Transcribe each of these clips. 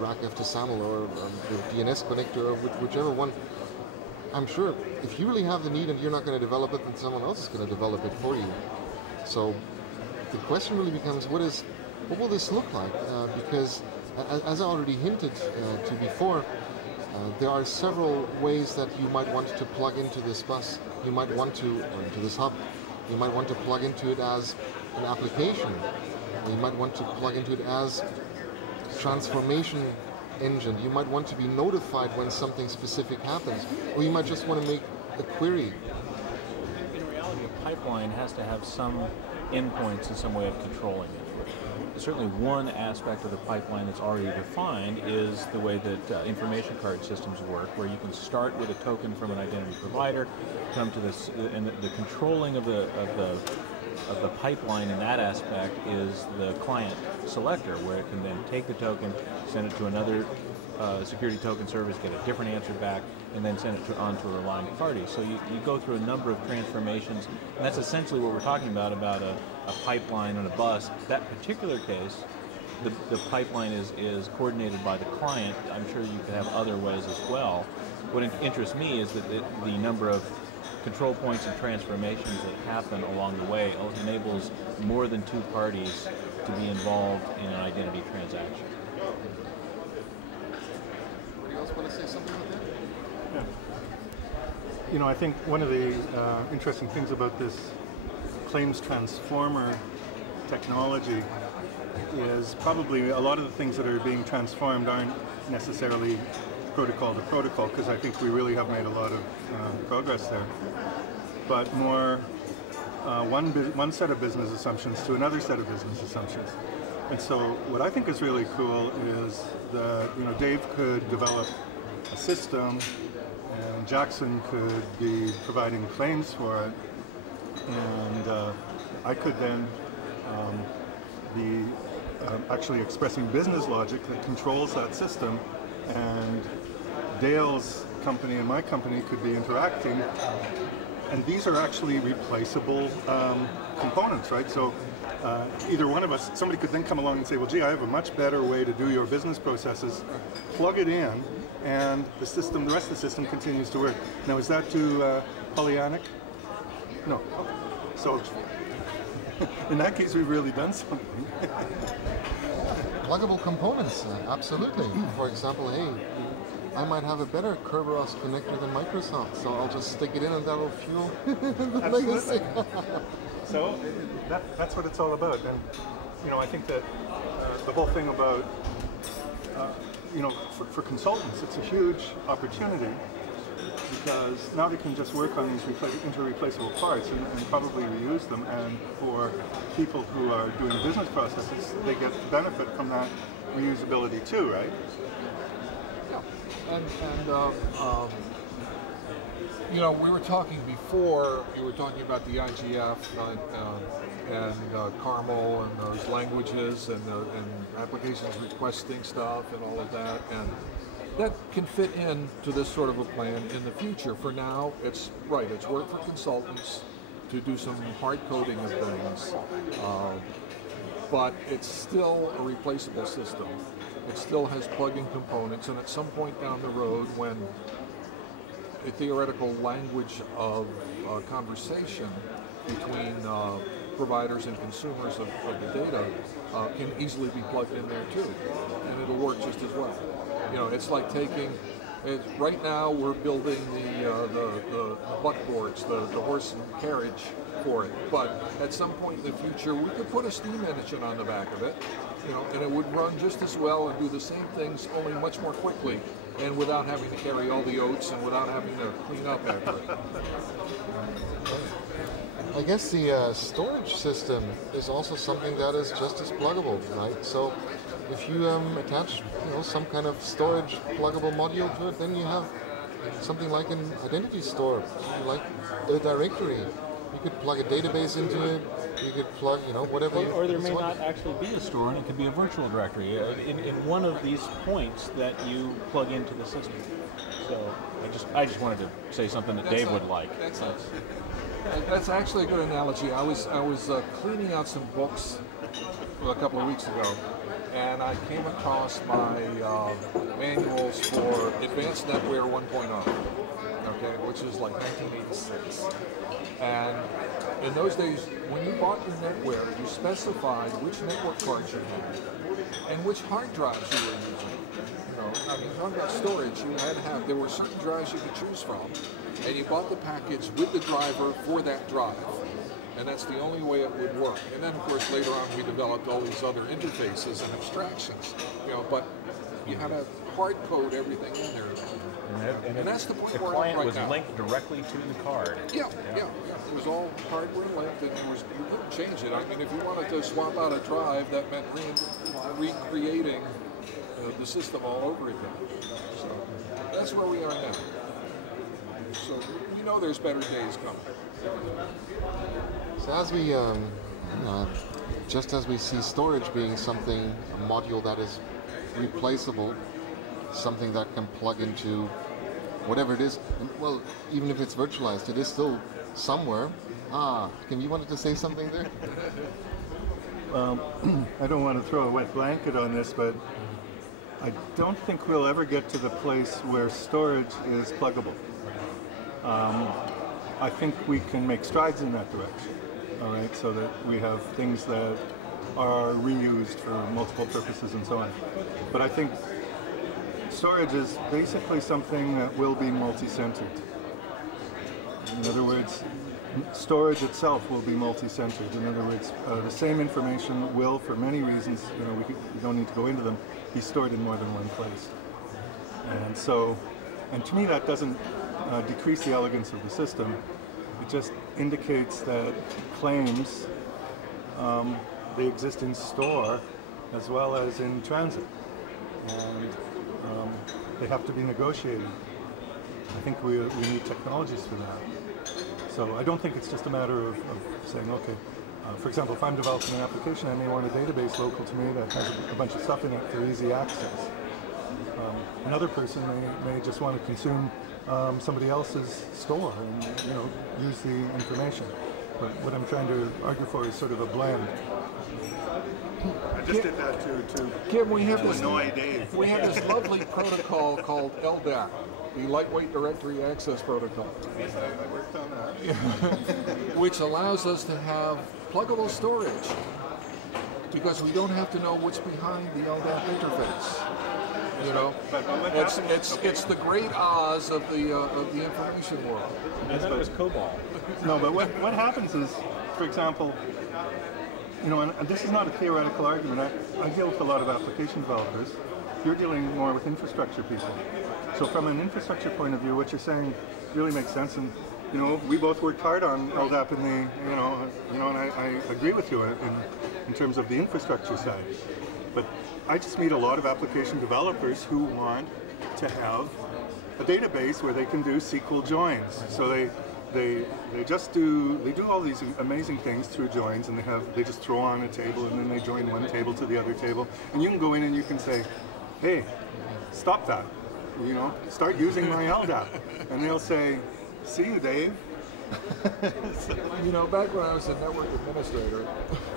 RACF to SAML or the DNS connector or whichever one. I'm sure if you really have the need and you're not going to develop it, then someone else is going to develop it for you. So the question really becomes, what will this look like? Because as I already hinted to before, there are several ways that you might want to plug into this bus. You might want to, or into this hub, you might want to plug into it as an application. You might want to plug into it as transformation engine. You might want to be notified when something specific happens, or you might just want to make a query. In reality, a pipeline has to have some endpoints and some way of controlling it. Certainly one aspect of the pipeline that's already defined is the way that information card systems work, where you can start with a token from an identity provider, come to this, and the controlling of the pipeline in that aspect is the client selector, where it can then take the token, send it to another security token service, get a different answer back, and then send it on to a relying party. So you go through a number of transformations, and that's essentially what we're talking about a pipeline and a bus. That particular case, the pipeline is coordinated by the client. I'm sure you could have other ways as well. What interests me is that the number of control points and transformations that happen along the way enables more than two parties to be involved in an identity transaction. Anybody else want to say something about that? Yeah. You know, I think one of the interesting things about this claims transformer technology is probably a lot of the things that are being transformed aren't necessarily protocol to protocol, because I think we really have made a lot of progress there, but more one set of business assumptions to another set of business assumptions. And so what I think is really cool is that, you know, Dave could develop a system and Jackson could be providing claims for it, and I could then be actually expressing business logic that controls that system, and Dale's company and my company could be interacting, and these are actually replaceable components, right? So either one of us, somebody could then come along and say, well, gee, I have a much better way to do your business processes, plug it in, and the system, the rest of the system continues to work. Now, is that too Pollyannic? No. Okay. So in that case, we've really done something. Pluggable components, absolutely. For example, hey, I might have a better Kerberos connector than Microsoft, so I'll just stick it in and that'll fuel the legacy. So that's what it's all about. And you know, I think that the whole thing about you know, for consultants, it's a huge opportunity, because now they can just work on these inter-replaceable parts and probably reuse them. And for people who are doing business processes, they get the benefit from that reusability too, right? Yeah, and you know, we were talking before, you were talking about the IGF and Carmel and those languages and applications requesting stuff and all of that, and that can fit into this sort of a plan in the future. For now, it's right, it's work for consultants to do some hard coding of things, but it's still a replaceable system. It still has plug-in components, and at some point down the road, when a theoretical language of conversation between providers and consumers of the data can easily be plugged in there too, and it'll work just as well. You know, it's like taking, right now we're building the buckboards, the horse and carriage for it, but at some point in the future we could put a steam engine on the back of it, you know, and it would run just as well and do the same things, only much more quickly, and without having to carry all the oats and without having to clean up after it. I guess the storage system is also something that is just as pluggable, right? So if you attach, you know, some kind of storage pluggable module to it, then you have something like an identity store, like a directory. You could plug a database into it. You could plug, you know, whatever. Or there may not actually be a store, and it could be a virtual directory in one of these points that you plug into the system. So I just wanted to say something that Dave would like. That's actually a good analogy. I was cleaning out some books a couple of weeks ago, and I came across my manuals for Advanced NetWare 1.0, okay, which is like 1986. And in those days, when you bought your NetWare, you specified which network cards you had and which hard drives you were using. You know, I mean, talking about storage, you had to have, there were certain drives you could choose from, and you bought the package with the driver for that drive. And that's the only way it would work. And then, of course, later on, we developed all these other interfaces and abstractions. You know, but you had to hard code everything in there. And that's the point the we're at client right was now. linked directly to the card. Yeah. It was all hardware linked, and you couldn't change it. I mean, if you wanted to swap out a drive, that meant recreating the system all over again. So that's where we are now. So you know there's better days coming. So as we, just as we see storage being something, a module that is replaceable, something that can plug into whatever it is, well, even if it's virtualized, it is still somewhere. Kim, you wanted to say something there? I don't want to throw a wet blanket on this, but I don't think we'll ever get to the place where storage is pluggable. I think we can make strides in that direction, all right, so that we have things that are reused for multiple purposes and so on. But I think storage is basically something that will be multi-centered. In other words, storage itself will be multi-centered. In other words, the same information will, for many reasons, you know, we don't need to go into them, be stored in more than one place. And so, and to me that doesn't decrease the elegance of the system. It just indicates that claims, they exist in store as well as in transit. And they have to be negotiated. I think we need technologies for that. So I don't think it's just a matter of saying, okay, for example, if I'm developing an application, I may want a database local to me that has a bunch of stuff in it for easy access. Another person may just want to consume somebody else's store and, you know, use the information. But what I'm trying to argue for is sort of a blend. I just did that to Kim, we have annoy Dave. We have this lovely protocol called LDAP, the Lightweight Directory Access Protocol. I worked on that. Which allows us to have pluggable storage because we don't have to know what's behind the LDAP interface. You know, it's the great Oz of the information world. I thought it was COBOL. No, but what happens is, for example, you know, and this is not a theoretical argument. I deal with a lot of application developers. You're dealing more with infrastructure people. So from an infrastructure point of view, what you're saying really makes sense. And you know, we both worked hard on LDAP in the, you know, and I agree with you in terms of the infrastructure side. But I just meet a lot of application developers who want to have a database where they can do SQL joins. So they do all these amazing things through joins, and they just throw on a table and then they join one table to the other table, and you can go in and you can say, hey, stop that, you know, start using my LDAP, and they'll say, see you, Dave. You know, back when I was a network administrator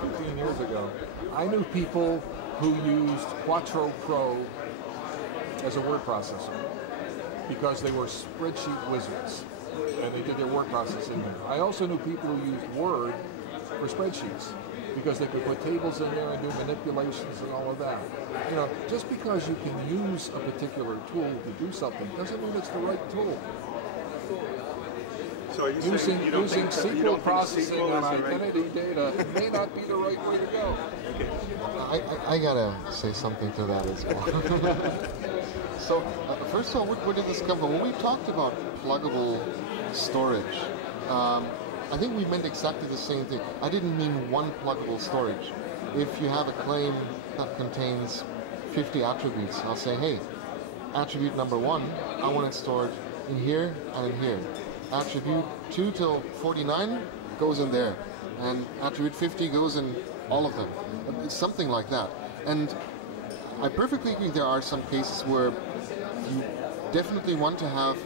15 years ago, I knew people who used Quattro Pro as a word processor because they were spreadsheet wizards and they did their word processing there. I also knew people who used Word for spreadsheets because they could put tables in there and do manipulations and all of that. You know, just because you can use a particular tool to do something doesn't mean it's the right tool. So are you saying you don't using think SQL processing SQL on is the right- identity data may not be the right way to go. I gotta say something to that as well. So, first of all, where did this come from? When we talked about pluggable storage, I think we meant exactly the same thing. I didn't mean one pluggable storage. If you have a claim that contains 50 attributes, I'll say, hey, attribute number 1, I want it stored in here and in here. Attribute 2 till 49 goes in there, and attribute 50 goes in all of them. It's something like that. And I perfectly agree there are some cases where you definitely want to have